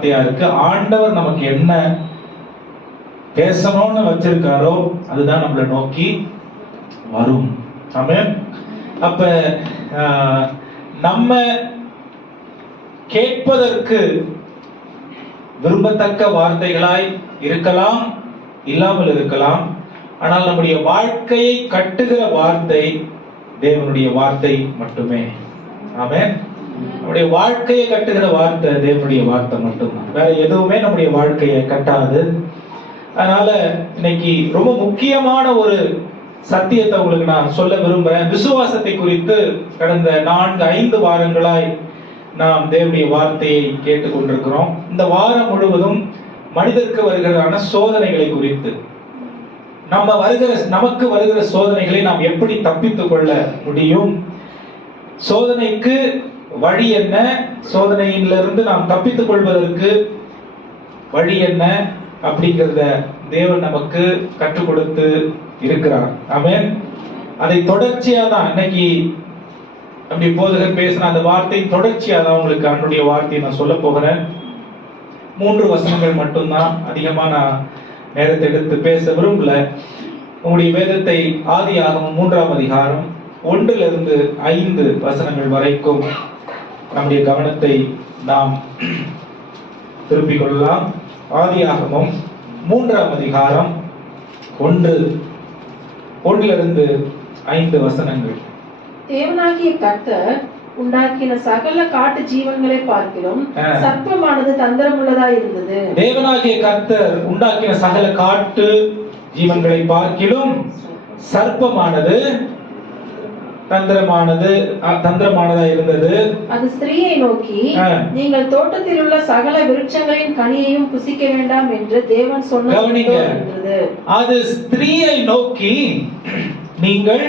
வார்த்தையா இருக்கு. ஆண்டவர் நமக்கு என்ன பேசணும்னு வச்சிருக்காரோ அதுதான் நம்மளை நோக்கி வரும். ஆமென். அப்ப நம்ம கேட்பதற்கு விரும்பத்தக்க வார்த்தைகளாய் இருக்கலாம், இல்லாமல் இருக்கலாம். ஆனால் நம்முடைய வாழ்க்கையை கட்டுகிற வார்த்தை தேவனுடைய வார்த்தை மட்டுமே. ஆமென். நம்முடைய வாழ்க்கையை கட்டுகிற வார்த்தை தேவனுடைய வார்த்தை மட்டும்தான். வேற எதுவுமே நம்முடைய வாழ்க்கையை கட்டாது. அதனால இன்னைக்கு ரொம்ப முக்கியமான ஒரு சத்தியத்தை உங்களுக்கு நான் சொல்ல விரும்புறேன். விசுவாசத்தை குறித்து கடந்த 4-5 வாரங்களாய் நாம் தேவனுடைய வார்த்தையை கேட்டுக்கொண்டிருக்கிறோம். இந்த வாரம் முழுவதும் மனிதருக்கு வருகிறதான சோதனைகளை குறித்து, நமக்கு வருகிற சோதனைகளை நாம் எப்படி தப்பித்துக் கொள்ள முடியும், சோதனைக்கு வழி என்ன, சோதனையிலிருந்து நாம் தப்பித்துக் கொள்வதற்கு வழி என்ன அப்படிங்கிறத தேவன் நமக்கு கற்றுக் கொடுத்து இருக்கிறார். ஆமென். அதை தொடர்ச்சியா தான் இன்னைக்கு அப்படி போதகர் பேசின அந்த வார்த்தை தொடர்ச்சியா தான் உங்களுக்கு அவனுடைய வார்த்தையை நான் சொல்ல போகிறேன். 3 வசனங்கள் மட்டும்தான், அதிகமா நான் நேரத்தை எடுத்து பேச விரும்பல. உங்களுடைய வேதத்தை ஆதியாகமம் 3ஆம் அதிகாரம் 1-5 வசனங்கள் வரைக்கும் நம்முடைய கவனத்தை நாம் திருப்பிக் கொள்ளலாம். ஆதியாகமம் 3ஆம் அதிகாரம் 1-5 வசனங்கள். தேவனாகிய கர்த்தர் உண்டாக்கின சகல காட்டு ஜீவன்களை பார்க்கிலும் சர்ப்பமானது தந்திரமுள்ளதாய் இருந்தது. தேவனாகிய கர்த்தர் உண்டாக்கின சகல காட்டு ஜீவன்களை பார்க்கிலும் சர்ப்பமானது தந்திரமானதா இருந்தது. அது ஸ்திரீயை நோக்கி, நீங்கள் தோட்டத்தில் உள்ள சகல விருட்சங்களின் கனியையும் புசிக்க வேண்டாம் என்று தேவன் சொன்னது. அது ஸ்திரீயை நோக்கி, நீங்கள்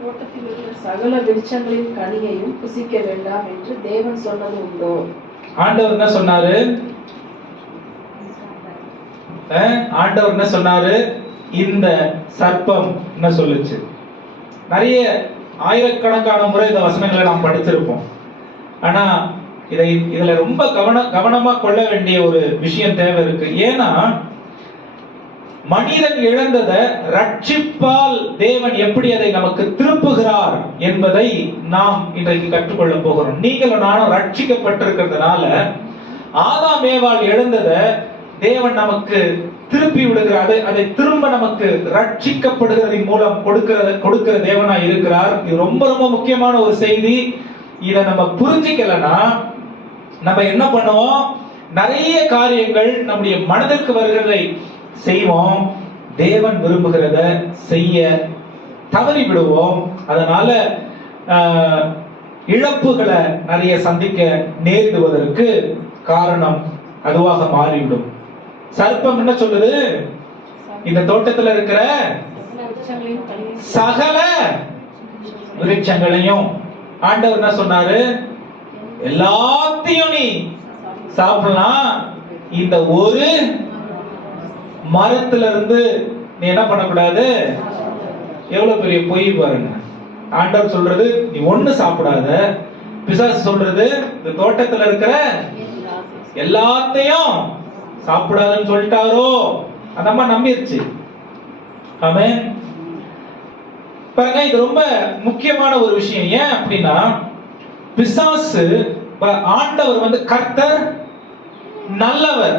தோட்டத்தில் உள்ள சகல விருட்சங்களின் கனியையும் புசிக்க வேண்டாம் என்று தேவன் சொன்னது உண்டோ? ஆண்டவர் என்ன சொன்னாரு? ஆண்டவர் என்ன சொன்னாரு? இந்த சர்ப்பம் என்ன சொல்லுச்சு? நிறைய ஆயிரக்கணக்கான முறை இந்த வசனங்களை நாம் படிச்சிருப்போம். ஆனா இதுல ரொம்ப கவனமா கொள்ள வேண்டிய ஒரு விஷயம் தேவை இருக்கு. ஏன்னா மனிதன் இழந்ததை ரட்சிப்பால் தேவன் எப்படி அதை நமக்கு திருப்புகிறார் என்பதை நாம் இன்றைக்கு கற்றுக்கொள்ள போகிறோம். நீங்களும் நானும் ரட்சிக்கப்பட்டிருக்கிறதுனால ஆதாம் ஏவாள் இழந்ததை தேவன் நமக்கு திருப்பி விடுகிறார். அதை திரும்ப நமக்கு ரட்சிக்கப்படுகிறதின் மூலம் கொடுக்கிற தேவனா இருக்கிறார். இது ரொம்ப ரொம்ப முக்கியமான ஒரு செய்தி. இதை நம்ம புரிஞ்சிக்கலன்னா நம்ம என்ன பண்ணுவோம்? நிறைய காரியங்கள் நம்முடைய மனதிற்கு வருகிறதை செய்வோம், தேவன் விரும்புகிறத செய்ய தவறி விடுவோம். அதனால இழப்புகளை நிறைய சந்திக்க நேரிடுவதற்கு காரணம் அதுவாக மாறிவிடும். சர்ப்பம் என்ன சொல்லுது? இந்த தோட்டத்தில் இருக்கிற சகல விருட்சங்களையும், ஆண்டவர் என்ன சொன்னாரு? எல்லாத்தையும் நீ சாப்பிடலாம், இந்த ஒரு மரத்துல இருந்து நீ என்ன பண்ணக்கூடாது. எவ்வளவு பெரிய பொய் பாருங்க. ஆண்டவர் சொல்றது நீ ஒண்ணு சாப்பிடாத, பிசாசு சொல்றது இந்த தோட்டத்துல இருக்கிற எல்லாத்தையும் சாப்பிடாதுன்னு சொல்லிட்டாரோ. அந்த அம்மா நம்பிருச்சு. ஆமென். பாருங்க, இது ரொம்ப முக்கியமான ஒரு விஷயம். ஏன் அப்படின்னா, பிசாசு ஆண்டவர் கர்த்தர் நல்லவர்.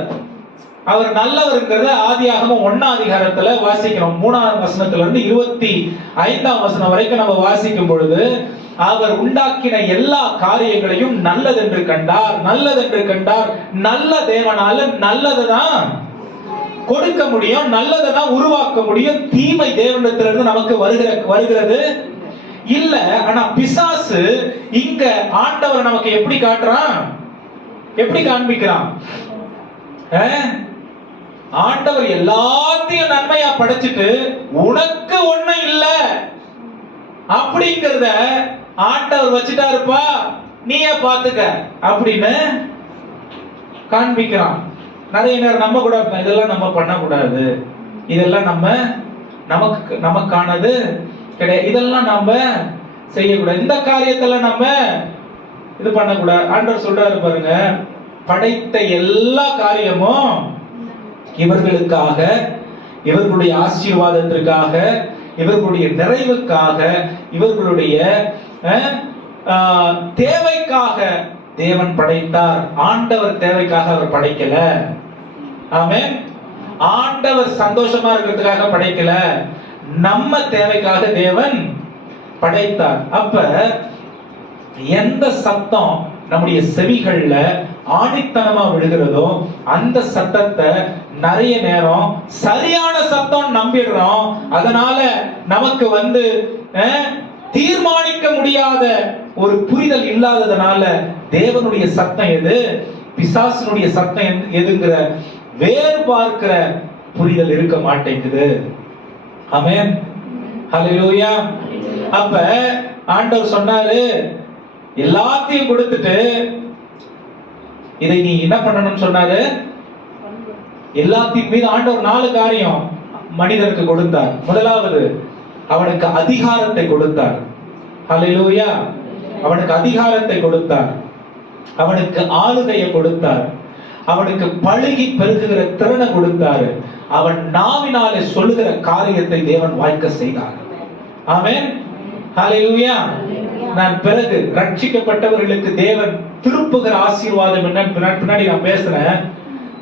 அவர் நல்லவர்ங்கிறத ஆதியாகமம் 1ஆம் அதிகாரத்துல வாசிக்கிறோம். 3ஆம் வசனத்துல இருந்து 25ஆம் வசனம் வரைக்கும் நம்ம வாசிக்கும் பொழுது, அவர் உண்டாக்கின எல்லா காரியங்களையும் நல்லதென்று கண்டார். நல்ல தேவனால நல்லதுதான் கொடுக்க முடியும், நல்லதுதான் உருவாக்க முடியும். தீமை தேவனிடத்திலிருந்து நமக்கு வருகிறது இல்ல. ஆனா பிசாசு இங்க ஆண்டவர் நமக்கு எப்படி காட்டுறான், எப்படி காண்பிக்கிறான்? ஆண்டவர் எல்லாத்தையும் நன்மையா படைச்சிட்டு உனக்கு ஒண்ணும் இல்ல அப்படிங்கறத ஆண்டவர் வச்சுட்டாருப்பா, நீயே பாத்துக்க அப்படின்னு காண்பிக்கிறான். நிறைய நேரம் நம்ம கூட இதெல்லாம் நம்ம பண்ணக்கூடாது, இதெல்லாம் நமக்கானது கிடையாது, இதெல்லாம் நம்ம செய்யக்கூடாது, இந்த காரியத்தெல்லாம் நம்ம இது பண்ணக்கூடாது. ஆண்டவர் சொல்றாரு பாருங்க, படைத்த எல்லா காரியமும் இவர்களுக்காக, இவர்களுடைய ஆசீர்வாதத்திற்காக, இவர்களுடைய நிறைவுக்காக, இவர்களுடைய தேவைக்காக தேவன் படைத்தார். ஆண்டவர் தேவைக்காக அவர் படைக்கல. ஆமென். ஆண்டவர் சந்தோஷமா இருக்கிறதுக்காக படைக்கல, நம்ம தேவைக்காக தேவன் படைத்தார். அப்ப எந்த சத்தம் நம்முடைய செவிகள்ல ஆணித்தனமா விழுகிறதோ அந்த சத்தத்தை நிறைய நேரம் சரியான சத்தம் நம்பிடுறோம். அதனால நமக்கு தீர்மானிக்க முடியாத ஒரு புரிதல் இல்லாததுனால தேவனுடைய சத்தம் எது, பிசாசினுடைய சத்தம் எதுங்கிற வேறு பார்க்கிற புரிதல் இருக்க மாட்டேங்குது. ஆமென். ஹல்லேலூயா. அப்ப ஆண்டவர் சொன்னாரு, எல்லாத்தையும் கொடுத்துட்டு இதை நீ என்ன பண்ணணும்னு சொன்னாரு. எல்லாத்தின் மீது ஆண்டவர் 4 காரியம் மனிதனுக்கு கொடுத்தார். முதலாவது, அவனுக்கு அதிகாரத்தை கொடுத்தார். ஹல்லேலூயா. அவனுக்கு அதிகாரத்தை கொடுத்தார், அவனுக்கு ஆளுகையை கொடுத்தார், அவனுக்கு பழுகி பெருகுகிற திறனை கொடுத்தாரு, அவன் நாவினாலே சொல்லுகிற காரியத்தை தேவன் வாய்க்க செய்தார். ஆமென். ஹல்லேலூயா. நான் பிறகு ரட்சிக்கப்பட்டவர்களுக்கு தேவன் திருப்புகிற ஆசீர்வாதம் என்னன்னு பின்னாடி நான் பேசுறேன்.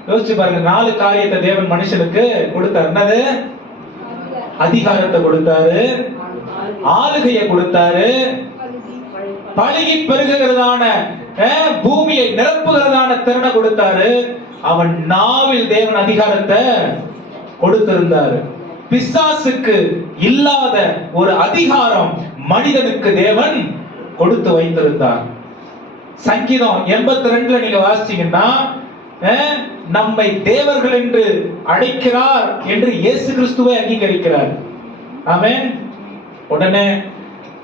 யோசிச்சு பாருங்க. 4 காரியத்தை தேவன் மனுஷனுக்கு கொடுத்தார். என்னது? அதிகாரத்தை கொடுத்தாரு, ஆளுகையை கொடுத்தாரு, பழுகி பெருகுகிறதான பூமியை நிரப்புகிறதான திறனை கொடுத்தாரு, அவன் நாவில் தேவன் அதிகாரத்தை கொடுத்திருந்தாரு. பிசாசுக்கு இல்லாத ஒரு அதிகாரம் மனிதனுக்கு தேவன் கொடுத்து வைத்திருந்தார். சங்கீதம் 82 நீங்க வாசிச்சீங்கன்னா, நம்மை தேவர்கள் என்று அழைக்கிறார் என்று இயேசு கிறிஸ்துவை அங்கீகரிக்கிறார். ஆமென். உடனே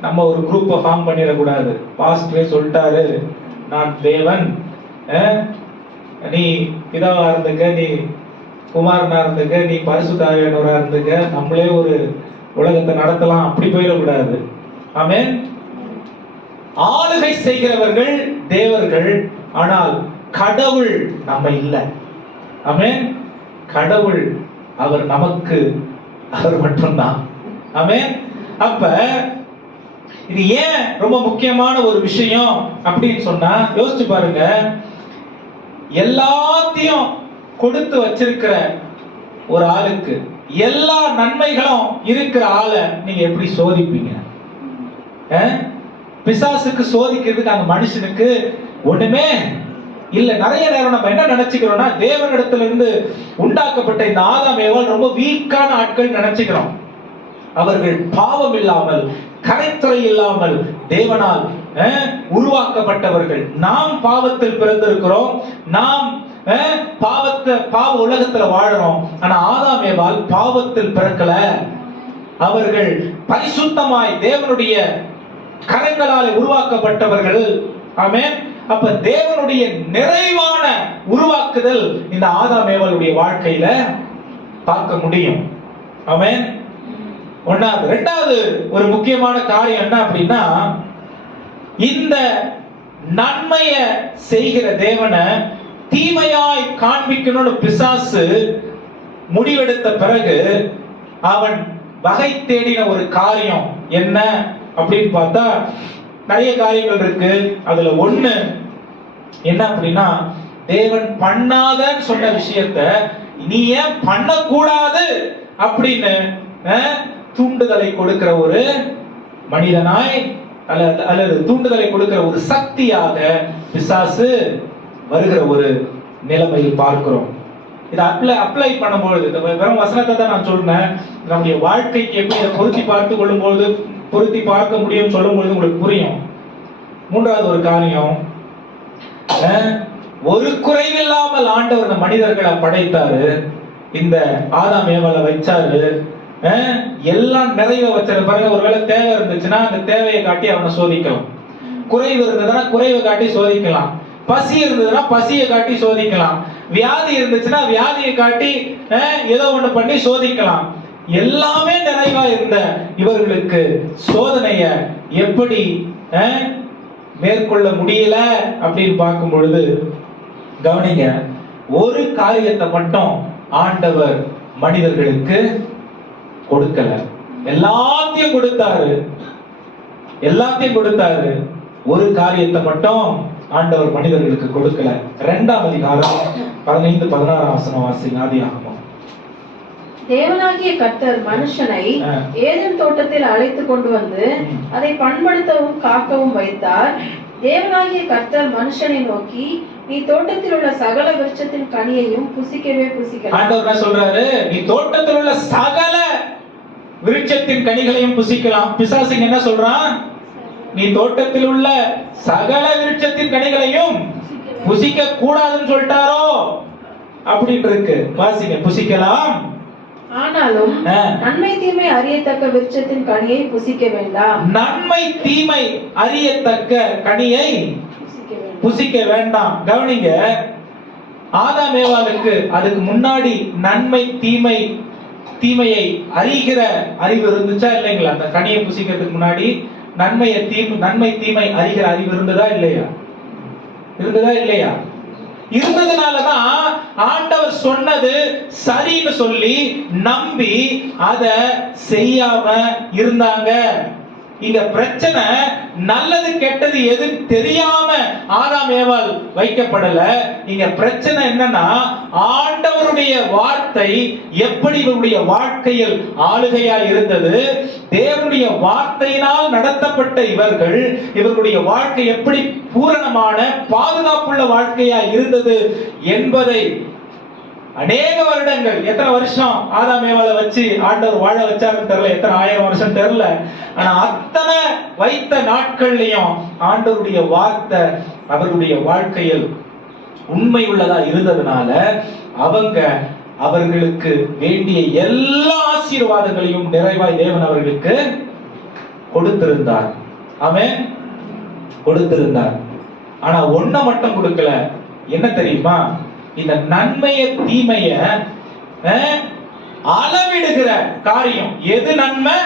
நம்ம ஒரு குரூப்பை ஃபார்ம் பண்ணிடக்கூடாது. பாஸ்டரே சொல்லிட்டாரு, நான் தேவன், நீ பிதாவா இருந்துக்க, நீ குமாரனா இருந்துக்க, நீ பரிசுத்தாவியானவரா இருந்துக்க, நம்மளே ஒரு உலகத்தை நடத்தலாம், அப்படி போயிடக்கூடாது. ஆமென். ஆளுகை செய்கிறவர்கள் தேவர்கள், ஆனால் கடவுள் நம்ம இல்லை. ஆமென். கடவுள் அவர் நமக்கு அவர் மட்டும்தான். ஆமென். அப்ப இது ஏன் ரொம்ப முக்கியமான ஒரு விஷயம் அப்படின்னு சொன்னா, யோசிச்சு பாருங்க. எல்லாத்தையும் கொடுத்து வச்சிருக்கிற ஒரு ஆளுக்கு, எல்லா நன்மைகளும் இருக்கிற ஆளை நீங்க எப்படி சோதிப்பீங்க? பிசாசுக்கு சோதிக்கிறதுக்கு அந்த மனுஷனுக்கு ஒண்ணுமே இல்ல. நிறைய நேரம் நம்ம என்ன நினைச்சுக்கிறோம்னா, தேவனிடத்துல இருந்து உண்டாக்கப்பட்ட இந்த ஆதாம் ஏவாள் ரொம்ப வீக்கான ஆட்கள் நினைச்சுக்கிறோம். அவர்கள் பாவம் இல்லாமல், கரைத்துறை இல்லாமல் தேவனால் உருவாக்கப்பட்டவர்கள். நாம் பாவத்தில் பிறந்திருக்கிறோம், நாம் பாவ உலகத்துல வாழறோம். ஆனா ஆதாம் ஏவாள் பாவத்தில் பிறக்கல. அவர்கள் பரிசுத்தமாய் தேவனுடைய கரங்களால் உருவாக்கப்பட்டவர்கள். ஆமென். அப்ப தேவனுடைய நிறைவான உருவாக்குதல் இந்த ஆதாம் ஏவாளுடைய வாழ்க்கையில பார்க்க முடியும். ஆமென். ஒன்னாவது. இரண்டாவது ஒரு முக்கியமான காரியம் என்ன அப்படின்னா, இந்த நன்மைய செய்கிற தேவனை தீமையாய் காண்பிக்கணும்னு பிசாசு முடிவெடுத்த பிறகு அவன் வகை தேடின ஒரு காரியம் என்ன அப்படின்னு பார்த்தா, நிறைய காரியங்கள் இருக்கு. அதுல ஒண்ணு என்ன அப்படின்னா, தேவன் பண்ணாதன்னு சொன்ன விஷயத்த நீ ஏன் பண்ணக்கூடாது அப்படின்னு தூண்டுதலை கொடுக்கிற ஒரு மனிதனாய் அல்லது தூண்டுதலை கொடுக்கிற ஒரு சக்தியாக பிசாசு வருகிற ஒரு நிலைமையில் பார்க்கிறோம். இதை அப்ளை பண்ணும்போது, வெறும் வசனத்தை தான் நான் சொல்றேன், நம்முடைய வாழ்க்கைக்கு எப்படி இதை பொருத்தி பார்க்க முடியும் சொல்லும்போது உங்களுக்கு புரியும். மூன்றாவது ஒரு காரியம், ஒரு குறைவில்லாமல் ஆண்டவர் இந்த மனிதர்களை படைத்தாரு. இந்த ஆதாம் ஏவாளை வச்சாரு, எல்லாம் நிறைய வச்சிருக்க பாருங்க. ஒருவேளை தேவை இருந்துச்சுன்னா அந்த தேவையை காட்டி அவனை சோதிக்கலாம், குறைவு இருந்ததுன்னா குறைவை காட்டி சோதிக்கலாம், பசி இருந்ததுன்னா பசியை காட்டி சோதிக்கலாம், வியாதி இருந்துச்சுன்னா வியாதியை காட்டி ஏதோ ஒண்ணு பண்ணி சோதிக்கலாம். எல்லாமே நிறைவா இருந்த இவர்களுக்கு சோதனைய எப்படி மேற்கொள்ள முடியல அப்படின்னு பார்க்கும் பொழுது கவனிங்க, ஒரு காரியத்தை மட்டும் ஆண்டவர் மனிதர்களுக்கு கொடுக்கல. எல்லாத்தையும் கொடுத்தாரு, எல்லாத்தையும் கொடுத்தாரு. ஒரு காரியத்தை மட்டும் ஆண்டவர் மனிதர்களுக்கு கொடுக்கல. 2ஆம் அதிகாரம் 15-16 வசனம் வாசிங்க. ஆதியாகமம். தேவனாகிய கர்த்தர் மனுஷனை ஏதேன் தோட்டத்தில் அழைத்து கொண்டு வந்து அதை பண்படுத்தவும் காக்கவும் வைத்தார். தேவனாகிய கர்த்தர் மனுஷனை நோக்கி, நீ தோட்டத்தில் உள்ள சகல விருட்சத்தின் கனியையும் புசிக்கவே புசிக்கலாம். ஆண்டவர் என்ன சொல்றாரு? நீ தோட்டத்தில் உள்ள சகல விருட்சத்தின் கனிகளையும் புசிக்கலாம். பிசாசுங்க என்ன சொல்றான்? நீ தோட்டத்தில் உள்ள சகல விருட்சத்தின் கனிகளையும் புசிக்க கூடாதுன்னு சொல்லிட்டாரோ அப்படின்னு இருக்கு. வாசிங்க. புசிக்கலாம், ஆனாலும் நன்மை தீமை அறியத்தக்க விருட்சத்தின் கனியை புசிக்க வேண்டாம். நன்மை தீமை அறியத்தக்க கனியை புசிக்க வேண்டாம். கவனிங்க, ஆதாம் ஏவாளுக்கு அதுக்கு முன்னாடி நன்மை தீமையை அறிகிற அறிவு இருந்துச்சா இல்லைங்களா? அந்த கனியை புசிக்கிறதுக்கு முன்னாடி நன்மை தீமை அறிகிற அறிவு இருந்ததா இல்லையா? இருந்ததா இல்லையா? இருந்ததுனாலதான் ஆண்டவர் சொன்னது சரின்னு சொல்லி நம்பி அத செய்யாம இருந்தாங்க. இங்க பிரச்சனை நல்லது கெட்டது எதுன்னு தெரியாம ஆதாம் ஏவாள் வைக்கப்படல. இங்க பிரச்சனை என்னன்னா, ஆண்டவருடைய வார்த்தை எப்படி இவருடைய வாழ்க்கையில் ஆளுகையா இருந்தது, தேவனுடைய வார்த்தையினால் நடத்தப்பட்ட இவர்களுடைய வாழ்க்கை எப்படி பூரணமான பாதுகாப்புள்ள வாழ்க்கையா இருந்தது என்பதை அநேக வருடங்கள், எத்தனை வருஷம் ஆதாம் ஏவாளை வச்சு ஆண்டவர் வாழ வச்சாருன்னு தெரியல, எத்தனை 1000 வருஷம் தெரியல. ஆனா அத்தனை வைத்த நாட்கள்லயும் ஆண்டவருடைய வார்த்தை அவர்களுடைய வாழ்க்கையில் உண்மை உள்ளதா இருந்ததுனால அவர்களுக்கு வேண்டிய எல்லா ஆசீர்வாதங்களையும் நிறைவாய் தேவன் அவர்களுக்கு கொடுத்திருந்தார். ஆமென், கொடுத்திருந்தார். ஆனா ஒண்ண மட்டும் கொடுக்கல. என்ன தெரியுமா? இந்த நன்மைய தீமைய அளவிடுகிற காரியம், எது நன்மை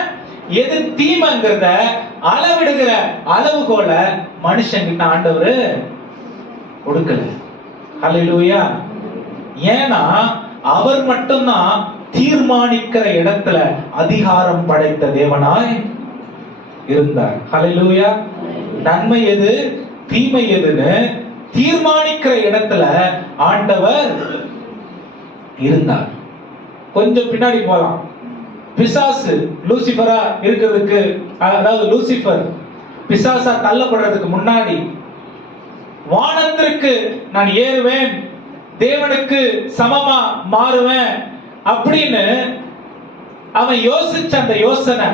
எது தீமைங்கிறத அளவிடுகிற அளவுகோல மனுஷங்கிட்ட ஆண்டவர் கொடுக்கல. ஹல்லேலூயா. ஏன்னா அவர் மட்டும்தான் தீர்மானிக்கிற இடத்துல அதிகாரம் படைத்த தேவனாய் இருந்தார். ஹல்லேலூயா. நன்மை எது தீமை எதுன்னு தீர்மானிக்கிற இடத்துல ஆண்டவர் இருந்தார். கொஞ்சம் பின்னாடி போலாம். பிசாசு லூசிபரா இருக்கிறதுக்கு, அதாவது லூசிபர் பிசாசா தள்ளப்படுறதுக்கு முன்னாடி வானத்திற்கு நான் ஏறுவேன், தேவனுக்கு சமமா மாறுவேன் அப்படின்னு அவன் யோசிச்ச அந்த யோசனை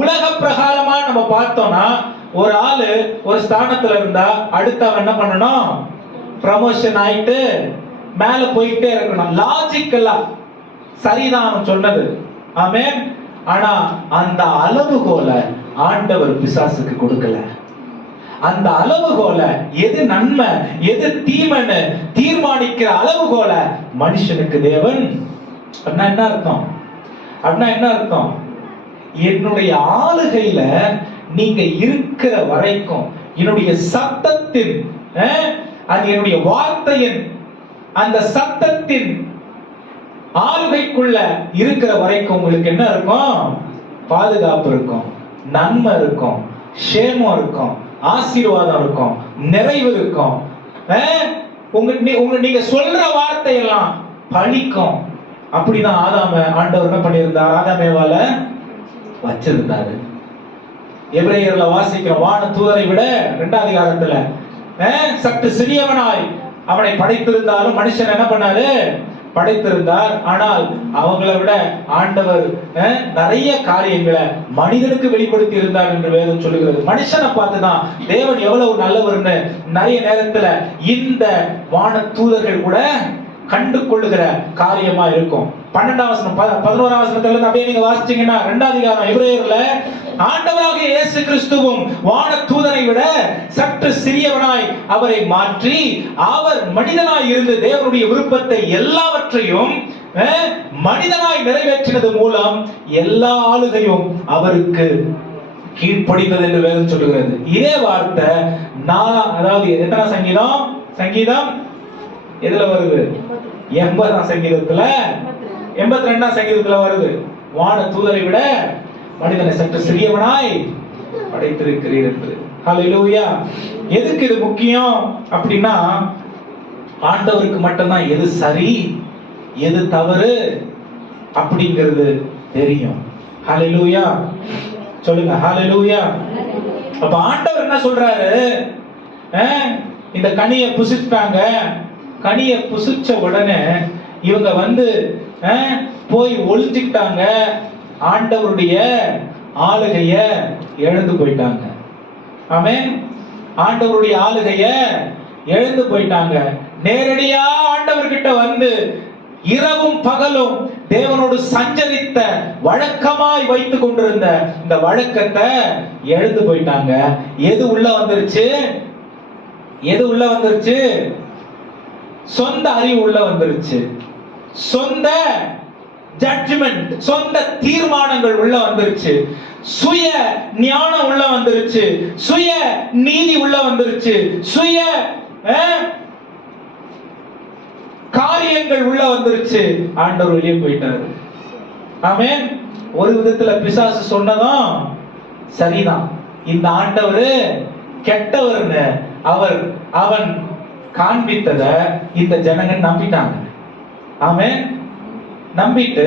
உலக பிரகாரமா நம்ம பார்த்தோம்னா, ஒரு ஆளு ஒரு ஸ்தானத்துல இருந்தா அடுத்து அவன் என்ன பண்ணணும்? ப்ரமோஷன் ஆயிட்டு மேல போயிட்டே இருக்கணும். லாஜிக்கலா சரிதான் அவன் சொன்னது. ஆமென். ஆனா அந்த அளவுகோல ஆண்டவர் பிசாசுக்கு கொடுக்கல. அந்த அளவுகோல எது நன்மை எது தீமைன்னு தீர்மானிக்கிற அளவுகோல மனுஷனுக்கு தேவன். அப்படின்னா என்ன அர்த்தம்? அப்படின்னா என்ன அர்த்தம்? என்னுடைய ஆளுகையில நீங்க இருக்கிற வரைக்கும், என்னுடைய சத்தத்தின் அது என்னுடைய வார்த்தையின் அந்த சத்தத்தின் ஆளுகைக்குள்ள இருக்கிற வரைக்கும் உங்களுக்கு என்ன இருக்கும்? பாதுகாப்பு இருக்கும், நன்மை இருக்கும், சேமம் இருக்கும், ஆசீர்வாதம் இருக்கும், நிறைவு இருக்கும். நீங்க சொல்ற வார்த்தை எல்லாம் பலிக்கும். அப்படிதான் ஆண்டவர் என்ன பண்ணியிருந்தார்? ஆதாம் ஏவாளை வச்சிருந்தாரு. எபிரேயர்ல வாசிக்கிறோம், வான தூதரை விட 2ஆம் அதிகாரத்துல சற்று சிறியவனாய் அவனை படைத்திருந்தாலும் மனுஷன் என்ன பண்ணாரு? படைத்திருந்தார். ஆனால் அவங்களை விட ஆண்டவர் நிறைய காரியங்களை மனிதனுக்கு வெளிப்படுத்தி இருந்தார் என்று வேதம் சொல்லுகிறது. மனுஷனை பார்த்துதான் தேவன் எவ்வளவு நல்லவர்னு நிறைய நேரத்துல இந்த வான தூதர்கள் கூட கண்டு கொள்ளுகிற காரியமா இருக்கும். 12ஆம் வசனம் 11ஆம் வசனத்துல அப்படியே நீங்க வாசிச்சீங்கன்னா 2ஆம் அதிகாரம் எபிரேயர்ல ஆண்டவராகிய இயேசு கிறிஸ்துவும் வான தூதனை விட சற்று சிறியவனாய் அவரை மாற்றி அவர் மனிதனாய் இருந்து தேவனுடைய விருப்பத்தை எல்லாவற்றையும் மனிதனாய் நிறைவேற்றினது மூலம் எல்லா ஆளுகையும் அவருக்கு கீழ்ப்படிந்தது என்று வேதம் சொல்லுகிறது. இதே வார்த்தை அதாவது எத்தனை சங்கீதம் எதுல வருது? 80ஆம் சங்கீதத்துல 82ஆம் சங்கீதத்துல வருது. வான தூதரை விட மனிதனை சற்று சிறியவனாய் படைத்திருக்கிறீர் என்று. ஹல்லேலூயா. எதுக்கு இது முக்கியம் அப்படின்னா, ஆண்டவருக்கு மட்டும்தான் எது சரி எது தவறு அப்படிங்கிறது தெரியும். ஹல்லேலூயா சொல்லுங்க. ஹல்லேலூயா. அப்ப ஆண்டவர் என்ன சொல்றாரு? இந்த கனியை புசிச்சாங்க. கனியை புசிச்ச உடனே இவங்க வந்து போய் ஒளிஞ்சுக்கிட்டாங்க. ஆண்டவருடைய ஆளுகைய இழந்து போயிட்டாங்க. ஆமென். ஆண்டவருடைய ஆளுகைய இழந்து போயிட்டாங்க. நேரடியா ஆண்டவர்கிட்ட வந்து இரவும் பகலும் தேவனோடு சஞ்சரித்த வழக்கமாய் வைத்துக் கொண்டிருந்த இந்த வழக்கத்தை எழுந்து போயிட்டாங்க. எது உள்ள வந்துருச்சு? எது உள்ள வந்துருச்சு? சொந்த அறிவு உள்ள வந்துருச்சு. சொந்த ஜட்ஜ்மெண்ட், சொந்த தீர்மானங்கள் உள்ள வந்துருச்சு. சுய ஞானம் உள்ள வந்துருச்சு. சுய நீதி உள்ள வந்துருச்சு. சுய காரியங்கள் உள்ள வந்துருச்சு. ஆண்டவர் வெளியே போயிட்டாரு. ஆமென். ஒரு விதத்துல பிசாசு சொன்னதும் சரிதான். இந்த ஆண்டவர் கெட்டவர்னு அவன் காண்பித்தத இந்த ஜனங்க நம்பிட்டாங்க. ஆமென். நம்பிட்டு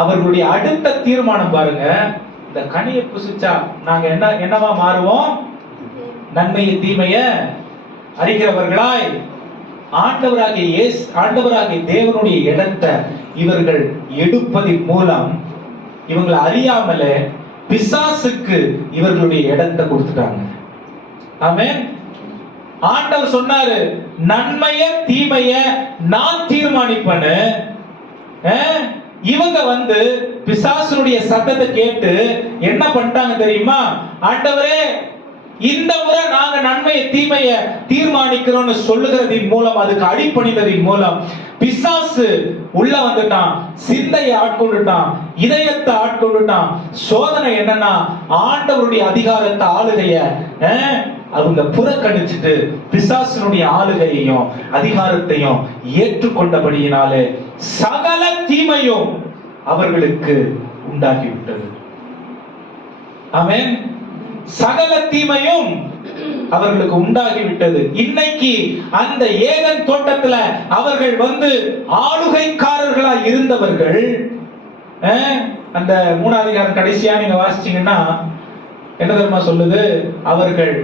அவர்களுடைய அடுத்த தீர்மானம் பாருங்க, இந்த கனியை புசிச்சா நாங்க என்னவா மாறுவோம்? நன்மையை தீமைய அறிகிறவர்களாய் ஆண்டவராகிய தேவனுடைய இடத்தை இவர்கள் எடுப்பதின் மூலம் இவங்களை அறியாமலே பிசாசுக்கு இவர்களுடைய இடத்தை கொடுத்துட்டாங்க. ஆமென். ஆண்டவர் சொன்னாரு, நன்மைய தீமைய நான் தீர்மானிப்பேன்னு. இவங்க வந்து பிசாசுடைய சத்தத்தை கேட்டு என்ன பண்ணிட்டாங்க தெரியுமா? ஆண்டவரே, இந்த முறை நாங்க நன்மையை தீமைய தீர்மானிக்கிறோம்னு சொல்லுகிறதின் மூலம், அதுக்கு அடிபணிந்ததின் மூலம் பிசாசு உள்ள வந்துட்டான். சிந்தையை ஆட்கொண்டுட்டான், இதயத்தை ஆட்கொண்டுட்டான். சோதனை என்னன்னா, ஆண்டவருடைய அதிகாரத்தை ஆளுகைய அவங்க புறக்கணிச்சுட்டு பிசாசுடைய ஆளுகையையும் அதிகாரத்தையும் ஏற்றுக்கொண்டபடியினாலே சகல தீமையும் அவர்களுக்கு உண்டாகிவிட்டது. ஆமென். சகல தீமையும் அவர்களுக்கு உண்டாகிவிட்டது. இன்னைக்கு அந்த ஏதேன் தோட்டத்துல அவர்கள் வந்து ஆளுகைக்காரர்களா இருந்தவர்கள், அந்த 3ஆம் அதிகாரம் கடைசியா நீங்க வாசிச்சீங்கன்னா என்ன தெரியுமா சொல்லுது? அவர்கள்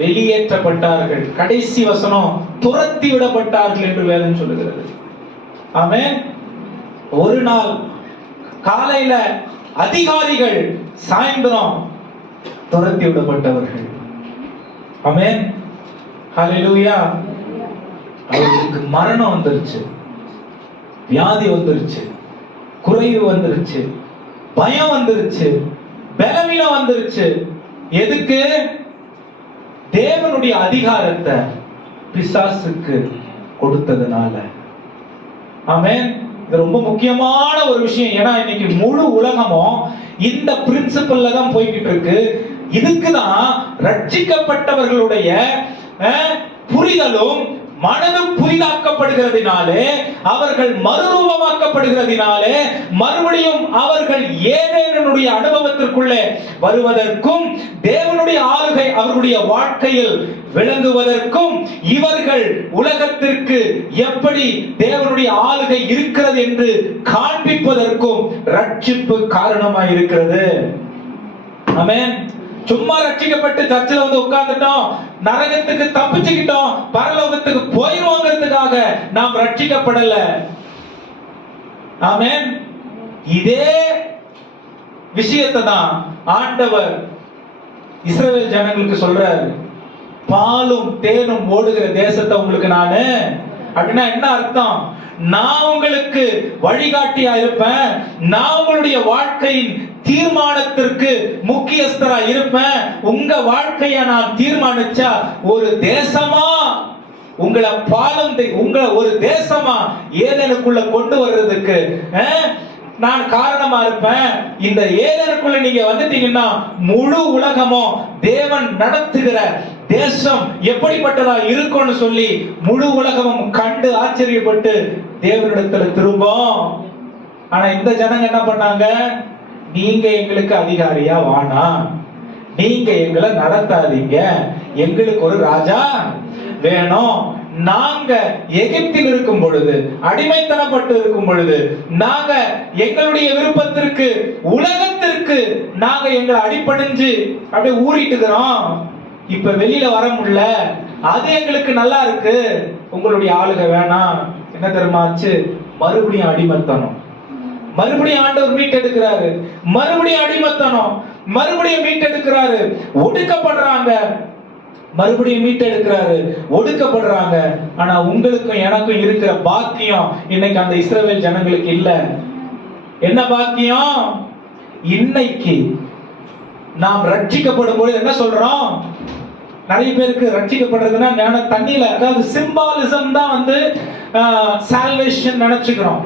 வெளியேற்றப்பட்டார்கள். கடைசி வசனம் துரத்தி விடப்பட்டார்கள் என்று வேதம் சொல்லுகிறது. ஆமென். ஒரு நாள் காலையில அதிகாரிகள், சாயந்தரம் துரத்தி விடப்பட்டவர்கள். ஆமென். ஹல்லேலூயா. அவர்களுக்கு மரணம் வந்துருச்சு, வியாதி வந்துருச்சு, குறைவு வந்துருச்சு, பயம் வந்துருச்சு, பலவீனம் வந்துருச்சு. எதுக்கு? தேவனுடைய அதிகாரத்தை பிசாசுக்கு கொடுத்ததுனால. ஆமென். இது ரொம்ப முக்கியமான ஒரு விஷயம். ஏன்னா இன்னைக்கு முழு உலகமும் இந்த பிரின்சிபல்ல தான் போய்கிட்டு இருக்கு. இதுக்குதான் ரட்சிக்கப்பட்டவர்களுடைய புரிதலும் மனதும் புதிதாக்கப்படுகிறதினாலே, அவர்கள் மறுரூபமாக்கப்படுகிறதினாலே, மறுபடியும் அவர்கள் ஏதேனுடைய அனுபவத்திற்குள்ளே வருவதற்கும் தேவனுடைய ஆளுகை அவர்களுடைய வாழ்க்கையில் விளங்குவதற்கும், இவர்கள் உலகத்திற்கு எப்படி தேவனுடைய ஆளுகை இருக்கிறது என்று காண்பிப்பதற்கும் ரட்சிப்பு காரணமாய் இருக்கிறது. ஆமென். சும்மா ரட்சிக்கப்பட்டு சர்ச்சில் வந்து உட்கார்ந்துட்டோம், நரகத்துக்கு தப்பிச்சுக்கிட்டோம், பரலோகத்துக்கு போயிடுவோங்கிறதுக்காக நாம் ரட்சிக்கப்படல. ஆமென். இதே விஷயத்தை தான் ஆண்டவர் இஸ்ரவேல் ஜனங்களுக்கு சொல்றாரு. பாலும் தேனும் ஓடுகிற தேசத்தை உங்களுக்கு நானு, அப்படின்னா என்ன அர்த்தம்? நான் உங்களுக்கு வழிகாட்டியா இருப்பேன், நான் உங்களுடைய வாழ்க்கையின் தீர்மானத்திற்கு முக்கியஸ்தரா இருப்பேன். உங்க வாழ்க்கைய நான் தீர்மானிச்சா ஒரு தேசமா உங்களை உங்களை ஒரு தேசமா ஏதேனுக்குள்ள கொண்டு வர்றதுக்கு நான் காரணமா இருப்பேன். இந்த ஏதேனுக்குள்ள நீங்க வந்துட்டீங்கன்னா முழு உலகமும் தேவன் நடத்துகிற தேசம் எப்படிப்பட்டதா இருக்கும்னு சொல்லி முழு உலகமும் கண்டு ஆச்சரியப்பட்டு தேவனிடத்துல திரும்பும். ஆனா இந்த ஜனங்க என்ன பண்ணாங்க? நீங்க எங்களுக்கு அதிகாரியா வானா, நீங்க எங்களை நடத்தாதீங்க, எங்களுக்கு ஒரு ராஜா வேணும். நாங்க எகிப்தில் இருக்கும் பொழுது, அடிமைத்தனப்பட்டு இருக்கும் பொழுது, நாங்க எங்களுடைய விருப்பத்திற்கு, உலகத்திற்கு நாங்க எங்களை அடிபணிஞ்சு அப்படியே ஊறிட்டு இருக்கிறோம். இப்ப வெளியில வர முடியல, அது எங்களுக்கு நல்லா இருக்கு, உங்களுடைய ஆளுக வேணாம். என்ன தெரியுமாச்சு? மறுபடியும் அடிமைத்தனம். மறுபடியும் ஆண்டவர் மீட்டெடுக்கிறாரு. மறுபடியும் அடிமைத்தனம், மறுபடியும் மீட்டெடுக்கிறாரு. ஒடுக்கப்படுறாங்க, மறுபடியும் மீட்டெடுக்கிறாரு. ஒடுக்கப்படுறாங்க. ஆனா உங்களுக்கும் எனக்கும் இருக்கிற பாக்கியம் இன்னைக்கு அந்த இஸ்ரவேல் ஜனங்களுக்கு இல்ல. என்ன பாக்கியம்? இன்னைக்கு நாம் ரட்சிக்கப்படும் பொழுது என்ன சொல்றோம்? நிறைய பேருக்கு ரட்சிக்கப்படுறதுன்னா ஞான தண்ணியில, அதாவது சிம்பாலிசம் தான் வந்து சால்வேஷன் நினைச்சுக்கிறோம்.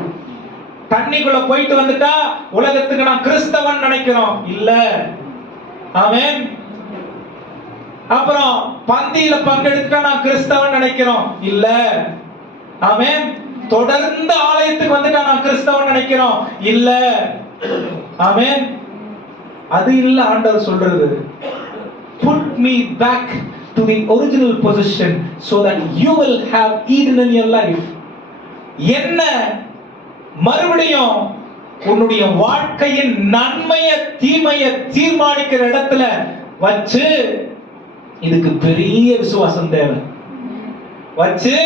தண்ணிக்குள்ள போயிட்டு வந்துட்டா உலகத்துக்கு நான் கிறிஸ்தவன் நினைக்கிறோம். இல்ல. ஆமென். அப்புறம் பந்தியில பங்கெடுக்க நான் கிறிஸ்தவன் நினைக்கிறோம். இல்ல. ஆமென். தொடர்ந்து ஆலயத்துக்கு வந்துட்டா நான் கிறிஸ்தவன் நினைக்கிறோம். இல்ல. ஆமென். அது இல்ல ஆண்டவர் சொல்றது. Put me back to the original position so that you will have Eden in your life. என்ன மறுபடியும் உன்னுடைய வாழ்க்கையின் நன்மையை தீமையை தீர்மானிக்கிற இடத்துல வச்சு, இதுக்கு பெரிய விசுவாசம் தேவை. வச்சு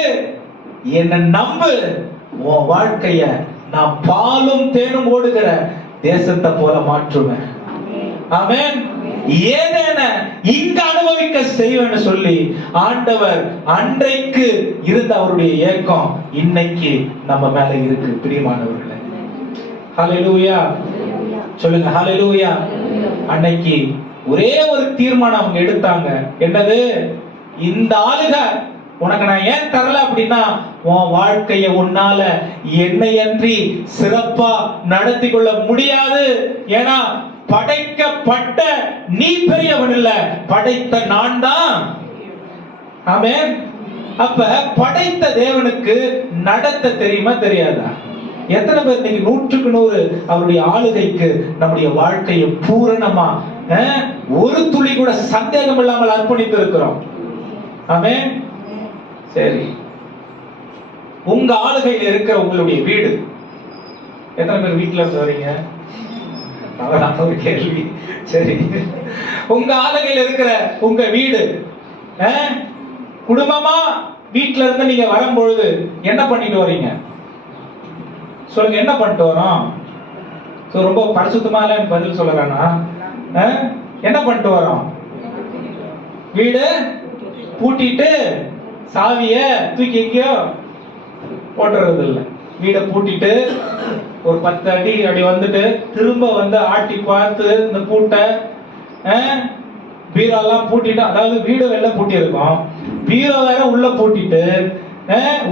என்ன நம்பு, உன் வாழ்க்கைய நான் பாலும் தேனும் ஓடுகிற தேசத்தை போல மாற்றுவேன். ஆமென். ஏதேன இங்க அனுபவிக்க செய்வேன்னு சொல்லி ஆண்டவர் அன்றைக்கு இருந்த அவருடைய ஏக்கம் இன்னைக்கு நம்ம மேல இருக்கு. பிரியமானவர்களே, ஹல்லேலூயா சொல்லுங்க. ஹல்லேலூயா. அன்னைக்கு ஒரே ஒரு தீர்மானம் அவங்க எடுத்தாங்க. என்னது? இந்த ஆளுக உனக்கு நான் ஏன் தரல அப்படின்னா, உன் வாழ்க்கைய உன்னால என்னையன்றி சிறப்பா நடத்தி கொள்ள முடியாது. ஏன்னா படைக்கப்பட்ட நீ பெரியவன் இல்ல, படைத்த நான் தான். ஆமென். அப்ப படைத்த தேவனுக்கு நடத்த தெரியுமா தெரியாதா? எத்தனை பேர் இன்னைக்கு 100க்கு 100 அவருடைய ஆளுகைக்கு நம்முடைய வாழ்க்கையை பூரணமா ஒரு துளி கூட சந்தேகம் இல்லாமல் அர்ப்பணித்து இருக்கிறோம்? ஆமென். சரி, உங்க ஆளுகையில் இருக்கிற உங்களுடைய வீடு, எத்தனை பேர் வீட்டுல இருந்து வரீங்க? அதான் ஒரு கேள்வி. சரி, உங்க ஆளுகையில் இருக்கிற உங்க வீடு, குடும்பமா வீட்டுல இருந்து நீங்க வரும்பொழுது என்ன பண்ணிட்டு வரீங்க? சொல்லுங்க, என்ன பண்ணிட்டு வரோம்? ரொம்ப பரிசுத்தமா பதில் சொல்லுறானா? என்ன பண்ணிட்டு வரோம்? வீடு பூட்டிட்டு சாவிய தூக்கி எங்கேயோ போட்டுறது இல்லை. வீடை பூட்டிட்டு ஒரு 10 அடி அப்படி வந்துட்டு திரும்ப வந்து ஆட்டி பார்த்து இந்த பூட்டை பீரோலாம் பூட்டிட்டு, அதாவது வீடு வெளில பூட்டி இருக்கும், பீரோ வேற உள்ள பூட்டிட்டு,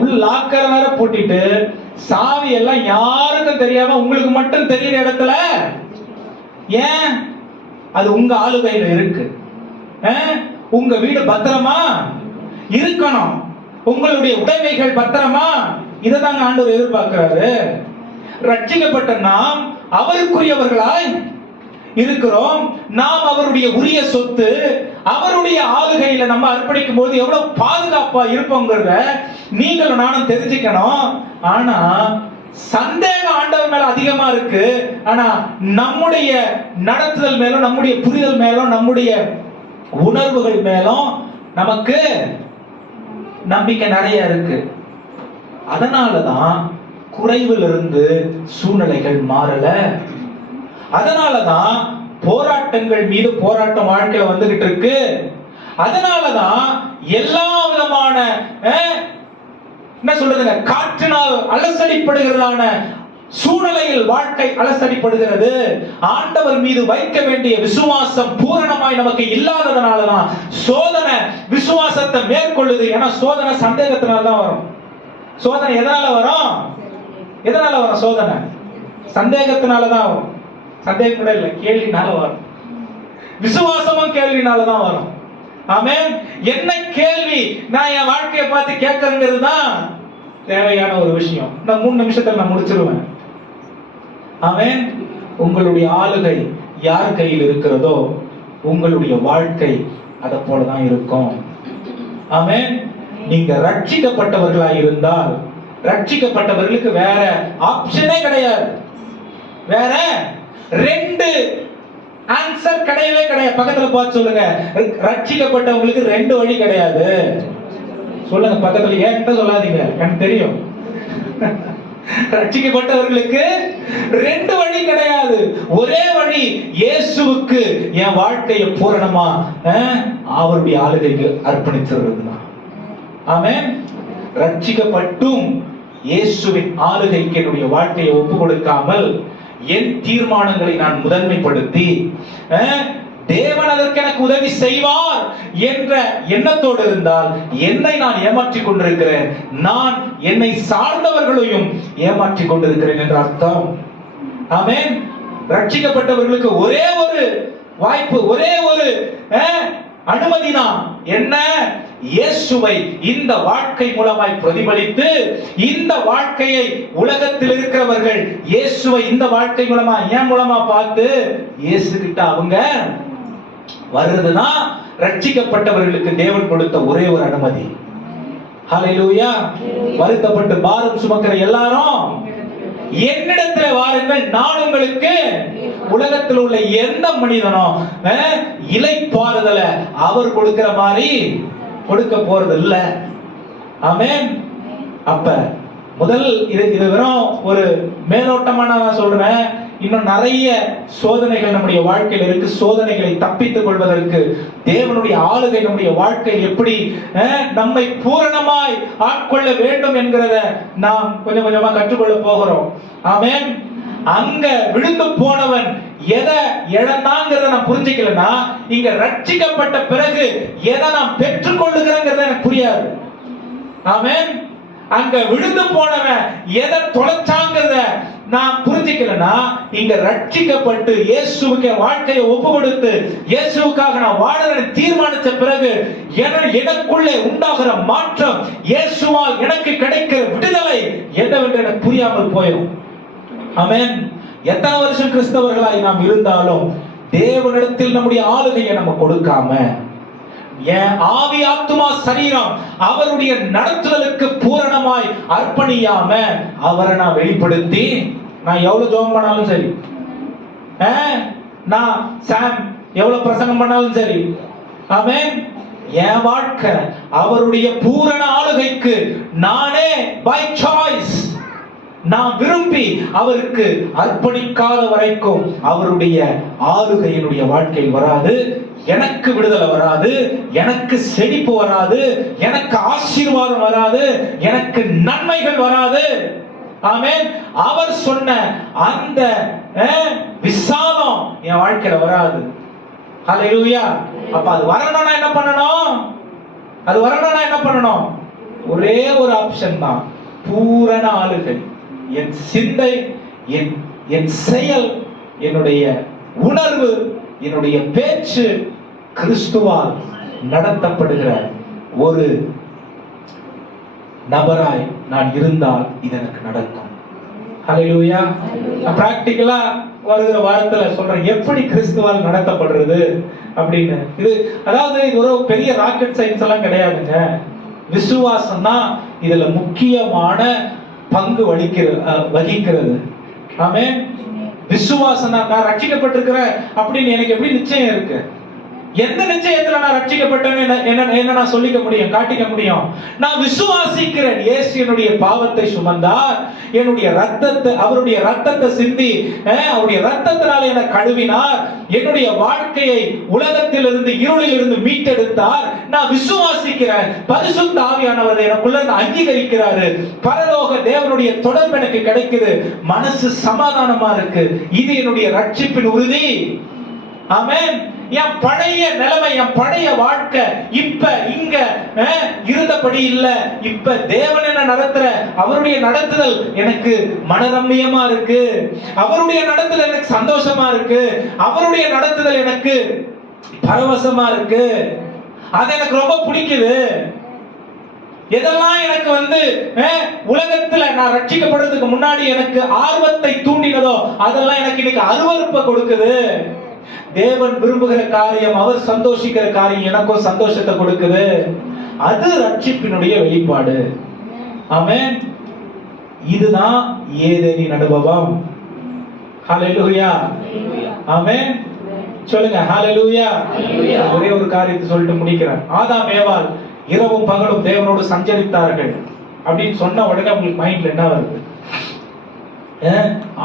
உள்ள லாக்கர் வேற பூட்டிட்டு, சாவி எல்லாம் யாருக்கும் தெரியாம உங்களுக்கு மட்டும் தெரியுற இடத்துல, ஏன்? அது உங்க ஆளுகையில இருக்கு. உங்க வீடு பத்திரமா இருக்கணும், உங்களுடைய உடைமைகள் பத்திரமா. இதைதாங்க ஆண்டவர் எதிர்பார்க்கிறாரு. ரட்சிக்கப்பட்ட நாம் அவருக்குரியவர்களாய் இருக்கிறோம். நாம் அவருடைய உரிய சொத்து. அவருடைய ஆளுகையில நம்ம அர்ப்பணிக்கும் போது எவ்வளவு பாதுகாப்பா இருப்போங்கிறத நீங்களும் நானும் தெரிஞ்சுக்கணும். ஆனா சந்தேகம் ஆண்டவர் மேல அதிகமா இருக்கு. ஆனா நம்முடைய நடத்துதல் மேலும், நம்முடைய புரிதல் மேலும், நம்முடைய உணர்வுகள் மேலும் நமக்கு நம்பிக்கை நிறைய இருக்கு. அதனாலதான் குறைவிலிருந்து சூழ்நிலைகள் மாறல. அதனாலதான் போராட்டங்கள் மீது போராட்டம் வாழ்க்கையில வந்துகிட்டு இருக்கு. அதனாலதான் எல்லா விதமான என்ன சொல்றதுங்க, காற்றினால் அலசடிப்படுகிறதான சூழ்நிலையில் வாழ்க்கை அலசடிப்படுகிறது. ஆண்டவர் மீது வைக்க வேண்டிய விசுவாசம் பூரணமாய் நமக்கு இல்லாததனாலதான் சோதனை விசுவாசத்தை மேற்கொள்ளுது. ஏன்னா சோதனை சந்தேகத்தினால்தான் வரும். சோதனை எதனால வரும்? எதனால வரும் சோதனை? சந்தேகத்தினாலதான் வரும். சந்தேகம் கூட இல்லை, கேள்வினால வரும். விசுவாசமும் கேள்வினாலதான் வரும். ஆமென். என்ன கேள்வி நான் என் வாழ்க்கையை பார்த்து கேட்கறேங்கிறது தான் தேவையான ஒரு விஷயம். இந்த 3 நிமிஷத்துல நான் முடிச்சிருவேன். ஆமென். உங்களுடைய ஆளுகை யார் கையில் இருக்கிறதோ உங்களுடைய வாழ்க்கை அத போலதான் இருக்கும். ஆமென். நீங்க ரட்சிக்கப்பட்டவர்களாய் இருந்தால், ரட்சிக்கப்பட்டவர்களுக்கு வேற ஆப்ஷனே கிடையாது. வேற 2 ஆன்சர் கிடையவே கிடையாது. பக்கத்துல பார்த்து சொல்லுங்க, ரட்சிக்கப்பட்டவங்களுக்கு 2 வழி கிடையாது. சொல்லுங்க பக்கத்துல, ஏன்ட்ட சொல்லாதீங்க, எனக்கு தெரியும். ரட்சிக்கப்பட்டவர்களுக்கு 2 வழி கிடையாது. ஒரே வழி, இயேசுவுக்கு என் வாழ்க்கையை பூரணமா அவருடைய ஆளுகைக்கு அர்ப்பணிச்சிருந்தா. ஆமென். ரட்சிக்கப்பட்டும் இயேசுவின் ஆளுகைக்கு என்னுடைய வாழ்க்கையை ஒப்பு கொடுக்காமல் என் தீர்மானங்களை நான் முதன்மைப்படுத்தி தேவன் அதற்கு எனக்கு உதவி செய்வார் என்ற எண்ணத்தோடு இருந்தால் என்னை நான் ஏமாற்றிக் கொண்டிருக்கிறேன், நான் என்னை சார்ந்தவர்களையும் ஏமாற்றிக் கொண்டிருக்கிறேன் என்ற அர்த்தம். ஆமென். ரட்சிக்கப்பட்டவர்களுக்கு ஒரே ஒரு வாய்ப்பு, ஒரே ஒரு அனுமதிதான். என்ன? இயேசுவை இந்த வாழ்க்கை மூலமாய் பிரதிபலித்து, இந்த வாழ்க்கையை உலகத்தில் இருக்கிறவர்கள் இயேசுவை இந்த வாழ்க்கை மூலமா ஏன் மூலமா பார்த்து இயேசு கிட்ட அவங்க வருதுதான் ரட்சிக்கப்பட்டவர்களுக்கு தேவன் கொடுத்த ஒரே ஒரு அனுமதி. ஹல்லேலூயா. வருத்தப்பட்டு பாரம் சுமக்கிற எல்லாரும் என்னிடத்தில் வாருங்கள், நான் உங்களுக்கு. உலகத்தில் உள்ள எந்த மனிதனும் இளைப்பாறுதலை அவர் கொடுக்கிற மாதிரி கொடுக்க போறது இல்ல. ஆமென். அப்ப முதல் இது வெறும் ஒரு மேலோட்டமா நான் சொல்றேன். இன்னும் நிறைய சோதனைகள் நம்முடைய வாழ்க்கையில் இருக்கு. சோதனைகளை தப்பித்துக் கொள்வதற்கு தேவனுடைய ஆளுகை நம்முடைய வாழ்க்கையில் எப்படி நம்மை பூரணமாய் ஆட்கொள்ள வேண்டும் என்கிறத நாம் கொஞ்சம் கொஞ்சமா கற்றுக்கொள்ள போகிறோம். ஆமென். அங்க விழுந்து போனவன் எதை இழந்தாங்கிறத நான் புரிஞ்சுக்கலன்னா, இங்க ரட்சிக்கப்பட்ட பிறகு எதை நான் பெற்றுக் கொள்ளுகிறேங்கிறத எனக்கு புரியாது. ஆமென். அங்க விழுந்து போனவன் எதை தொலைச்சாங்கிறத நான் புரிஞ்சுக்கலன்னா, இங்க ரட்சிக்கப்பட்டு இயேசுவுக்கு வாழ்க்கையை ஒப்பு கொடுத்து இயேசுவுக்காக நான் வாழ தீர்மானிச்ச பிறகு எனக்குள்ளே உண்டாகிற மாற்றம், இயேசுவால் எனக்கு கிடைக்கிற விடுதலை என்னவென்று எனக்கு புரியாமல் போயிடும். ஆமென். எத்தனை வருஷம் கிறிஸ்தவர்களாய் நாம் இருந்தாலும் தேவனிடத்தில் நம்முடைய ஆளுகையை நம்ம கொடுக்காம, என் ஆவி ஆத்துமா சரீரம் அவருடைய நடத்துதலுக்கு பூரணமாய் அர்ப்பணியாம அவரை நான் வெளிப்படுத்தி, நான் எவ்வளவு ஜெபம் பண்ணாலும் சரி, நான் சாம் எவ்வளவு பிரசங்கம் பண்ணாலும் சரி, ஆமென், என் வாழ்க்கை அவருடைய பூரண ஆளுகைக்கு நானே பை சாய்ஸ் நான் விரும்பி அவருக்கு அர்ப்பணிக்காத வரைக்கும் அவருடைய ஆளுகையினுடைய வாழ்க்கையில் வராது. எனக்கு விடுதலை வராது, எனக்கு செழிப்பு வராது, எனக்கு ஆசீர்வாதம் வராது, எனக்கு நன்மைகள் வராது. ஆமென். அவர் சொன்ன அந்த விசாலம் என் வாழ்க்கையில வராது. ஹல்லேலூயா. அப்ப அது வரணும்னா என்ன பண்ணணும்? அது வரணும்னா என்ன பண்ணணும்? ஒரே ஒரு ஆப்ஷன் தான், பூரண ஆளுகை. என் சிந்தை, என் செயல், என்னுடைய உணர்வு, என்னுடைய பேச்சு கிறிஸ்துவால் நடத்தப்படுகிற ஒரு நபராய் நான் இருந்தால் இது எனக்கு நடக்கும். ஹல்லேலூயா. பிராக்டிகலா வருகிற வாரத்துல சொல்றேன் எப்படி கிறிஸ்துவால் நடத்தப்படுறது அப்படின்னு. இது அதாவது இது ஒரு பெரிய ராக்கெட் சயின்ஸ் எல்லாம் கிடையாதுங்க. விசுவாசம் தான் இதுல முக்கியமான பங்கு வகிக்கிறது. ஆமென். விசுவாசம், நான் ரட்சிக்கப்பட்டிருக்கிறேன் அப்படின்னு எனக்கு எப்படி நிச்சயம் இருக்கு? எந்த நிச்சயத்துல நான் ரட்சிக்கப்பட்டேன்னு என்ன நான் சொல்லிக்க முடியும், காட்டிக்க முடியும்? நான் விசுவாசிக்கிறேன் இயேசு என்னுடைய பாவத்தை சுமந்தார், என்னுடைய ரத்தத்தை, அவருடைய ரத்தத்தை சிந்தி அவருடைய ரத்தத்தினால என்னை கழுவினார், என்னுடைய வாழ்க்கையை உலகத்திலிருந்து இருளில் இருந்து மீட்டெடுத்தார். நான் விசுவாசிக்கிறேன், பரிசுத்த ஆவியானவர் எனக்குள்ள அங்கீகரிக்கிறாரு, பரலோக தேவனுடைய தொடர்பு எனக்கு கிடைக்குது, மனசு சமாதானமா இருக்கு. இது என்னுடைய ரட்சிப்பின் உறுதி. ஆமென். என் பழைய நிலைமை, என் பழைய வாழ்க்கை இப்ப இங்க இருந்தபடி இல்ல. இப்ப தேவன் என்ன நடத்துற அவருடைய நடத்துதல் எனக்கு மனரம்மியமா இருக்கு, அவருடைய நடத்துதல் எனக்கு சந்தோஷமா இருக்கு, அவருடைய நடத்துதல் எனக்கு பரவசமா இருக்கு. அது எனக்கு ரொம்ப பிடிக்குது. எதெல்லாம் எனக்கு உலகத்துல நான் ரட்சிக்கப்படுறதுக்கு முன்னாடி எனக்கு ஆர்வத்தை தூண்டினதோ அதெல்லாம் எனக்கு இன்னைக்கு அருவருப்பை கொடுக்குது. தேவன் விரும்புகிற காரியம், அவர் சந்தோஷிக்கிற காரியம் எனக்கும் சந்தோஷத்தை கொடுக்குது. அது ரட்சிப்பினுடைய வெளிப்பாடு. ஆமென். இதுதான் ஏதேனின் அனுபவம். ஹல்லேலூயா. ஆமென். சொல்லுங்க ஹல்லேலூயா. ஒரே ஒரு காரியத்தை சொல்லிட்டு முடிக்கிறேன். ஆதாம் ஏவாள் இரவும் பகலும் தேவனோடு சஞ்சரித்தார்கள் அப்படின்னு சொன்ன உடனே உங்களுக்கு மைண்ட்ல என்ன வருது?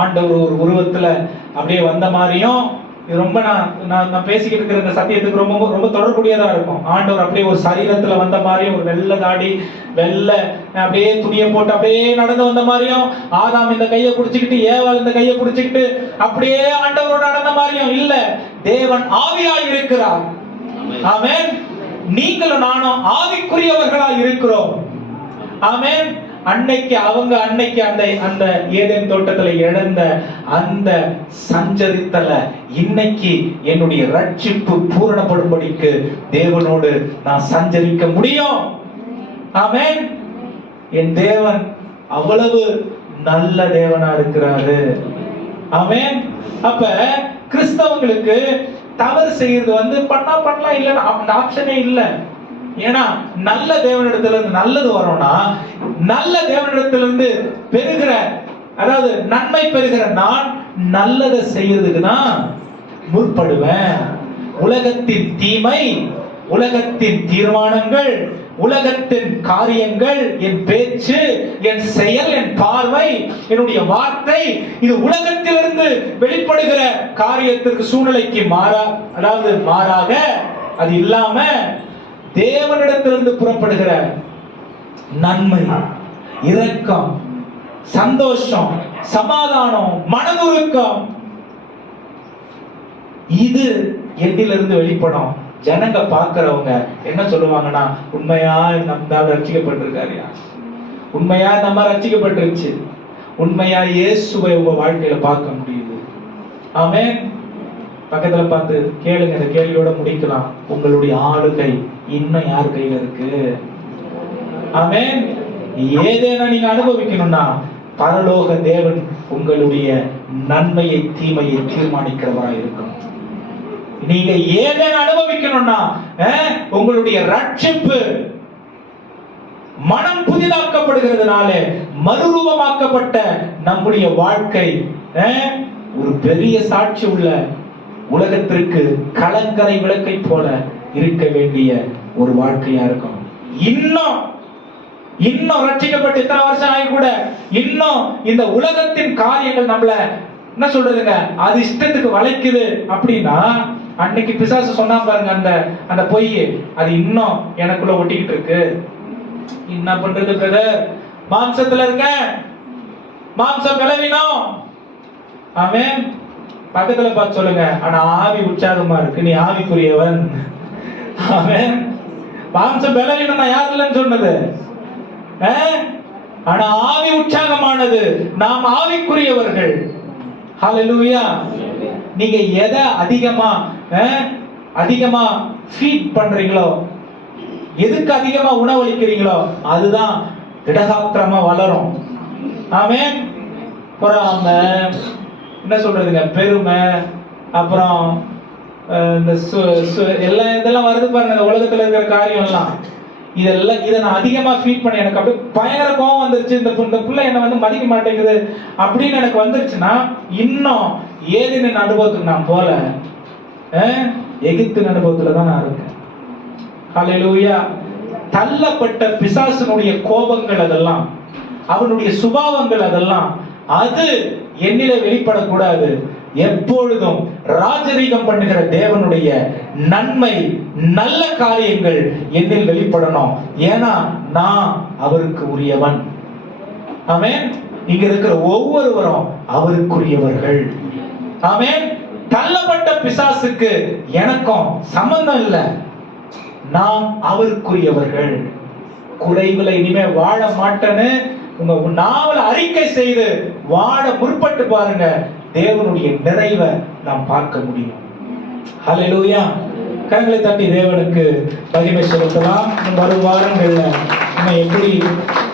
ஆண்டவர் ஒரு உருவத்துல அப்படியே வந்த மாதிரியும், இது ரொம்ப நான் பேசிக்கிட்டு இருக்கிற இந்த சத்தியத்துக்கு ரொம்ப ரொம்ப தொடர்புடையதா இருக்கும். ஆண்டவர் அப்படியே ஒரு சரீரத்துல வந்த மாதிரியும், ஒரு வெள்ளை தாடி வெள்ளை அப்படியே துணியை போட்டு அப்படியே நடந்து வந்த மாதிரியும், ஆதாம் இந்த கையை பிடிச்சுக்கிட்டு ஏவாள் இந்த கையை பிடிச்சுக்கிட்டு அப்படியே ஆண்டவரோட நடந்த மாதிரியும் இல்ல. தேவன் ஆவியாய் இருக்கிறார். ஆமென். நீங்களும் நானும் ஆவிக்குரியவர்களாய் இருக்கிறோம். ஆமென். அன்னைக்கு அந்த ஏதேன் தோட்டத்துல இழந்த அந்த சஞ்சரித்தல இன்னைக்கு என்னுடைய ரட்சிப்பு பூரணப்படும்படிக்கு தேவனோடு நான் சஞ்சரிக்க முடியும். ஆமென். என் தேவன் அவ்வளவு நல்ல தேவனா இருக்கிறாரு. ஆமென். அப்ப கிறிஸ்தவங்களுக்கு தவறு செய்யறது பண்ணலாம் இல்ல, அந்த ஆப்ஷனே இல்ல. ஏன்னா நல்ல தேவனிடத்துல இருந்து நல்லது வரும்னா, நல்ல தேவனிடத்துல இருந்து பெறுகிற, அதாவது நன்மை பெறுகிற நான் நல்லதை செய்யறதுக்கு தான் முற்படுவேன். உலகத்தின் தீமை, உலகத்தின் தீர்மானங்கள், உலகத்தின் காரியங்கள், என் பேச்சு, என் செயல், என் பார்வை, என்னுடைய வார்த்தை, இது உலகத்திலிருந்து வெளிப்படுகிற காரியத்திற்கு சூழ்நிலைக்கு மாறாக அது இல்லாம தேவனிடத்திலிருந்து புறப்படுகிற நன்மை, இரக்கம், சந்தோஷம், சமாதானம், மனதுருக்கம், இது என்னிலிருந்து வெளிப்படும். ஜனங்க பாக்குறவங்க என்ன சொல்லுவாங்கன்னா, உண்மையா நம்ம ரட்சிக்கப்பட்டிருக்காரு, உண்மையா நம்ம ரட்சிக்கப்பட்டிருச்சு, உண்மையா இயேசுவை உங்க வாழ்க்கையில பார்க்க முடியுது. ஆமென். பக்கத்துல பார்த்து கேளுங்க, இந்த கேள்வியோட முடிக்கலாம். உங்களுடைய ஆளுகை இன்னும் யார் கையில இருக்கு? ஆமென். ஏதேனா நீங்க அனுபவிக்கணும்னா பரலோக தேவன் உங்களுடைய நன்மையை தீமையை தீர்மானிக்கிறவரா இருக்கணும். நீங்க ஏதேனும் அனுபவிக்கணும்னா உங்களுடைய ரட்சிப்பு மனம் புதிதாக்கப்படுகிறதுனால மறுரூபமாக்கப்பட்ட நம்முடைய வாழ்க்கை ஒரு பெரிய சாட்சி உள்ள உலகத்திற்கு கலங்கரை விளக்கை போல இருக்க வேண்டிய ஒரு வாழ்க்கையா இருக்கும். இன்னும் ரட்சிக்கப்பட்டு இத்தனை வருஷம் ஆகி கூட இன்னும் இந்த உலகத்தின் காரியங்கள் நம்மள என்ன சொல்றதுங்க, அது இஷ்டத்துக்கு வளைக்குது அப்படின்னா, அன்னைக்கு பிசாசு சொன்னா பாருங்க, அந்த பொய் அது இன்னும் எனக்குள்ள ஒட்டிக்கிட்டு இருக்கு. என்ன பண்றது பிரதர், மாம்சத்துல இருக்க, மாம்சம் பலவீனம். ஆமென். பக்கத்துல பார்த்து சொல்லுங்க, ஆனா ஆவி உற்சாகமா இருக்கு, நீ ஆவிக்குரியவன். ஆமென். மாம்சம் பலவீனம் யார் இல்லைன்னு சொன்னது? ஆனா ஆவி உற்சாகமானது, நாம் ஆவிக்குரியவர்கள். ஹல்லேலூயா. நீங்க எதை அதிகமா ஃபீட் பண்றீங்களோ, எதுக்கு அதிகமா உணவளிக்கிறீங்களோ அதுதான் திடகாத்திரமா வளரும். ஆமென். பொறாமை, என்ன சொல்றதுங்க, பெருமை, அப்புறம் இந்த இதெல்லாம் வருது பாருங்க, இந்த உலகத்துல இருக்கிற காரியம் எல்லாம், இதை நான் அதிகமா ஃபீட் பண்ண எனக்கு அப்படியே பயங்கர கோவம் வந்துருச்சு, இந்த பிள்ளை என்ன மதிக்க மாட்டேங்குது அப்படின்னு எனக்கு வந்துருச்சுன்னா, இன்னும் ஏதேனின் அனுபவத்துக்கு நான் போல, எகிப்தின் அனுபவத்துல தான் நான் இருக்கேன். ஹல்லேலூயா. தள்ளப்பட்ட பிசாசனுடைய கோபங்கள் அதெல்லாம், அவனுடைய சுபாவங்கள் அதெல்லாம், அது என்னிலே வெளிப்படக்கூடாது. எப்பொழுதும் ராஜரீகம் பண்ணுகிற தேவனுடைய நன்மை, நல்ல காரியங்கள் என்னில் வெளிப்படணும். ஏன்னா நான் அவருக்கு உரியவன். ஆமென். இங்க இருக்கிற ஒவ்வொருவரும் அவருக்குரியவர்கள். ஆமென். தள்ளப்பட்ட பிசாசுக்கு எனக்கும் சம்பந்தம் இல்லை, நாம் அவருக்குரியவர்கள். குறைவுல இனிமே வாழ மாட்டேன்னு உங்க நாவல அறிக்கை செய்து வாழ முற்பட்டு பாருங்க, தேவனுடைய நிறைவை நாம் பார்க்க முடியும். ஹல்லேலூயா. கரங்களை தட்டி தேவனுக்கு மகிமை செலுத்தலாம். வரும் வாரங்கள்ல நம்ம எப்படி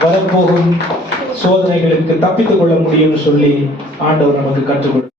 வரப்போகும் சோதனைகளுக்கு தப்பித்துக் கொள்ள முடியும்னு சொல்லி ஆண்டவர் நமக்கு கற்றுக்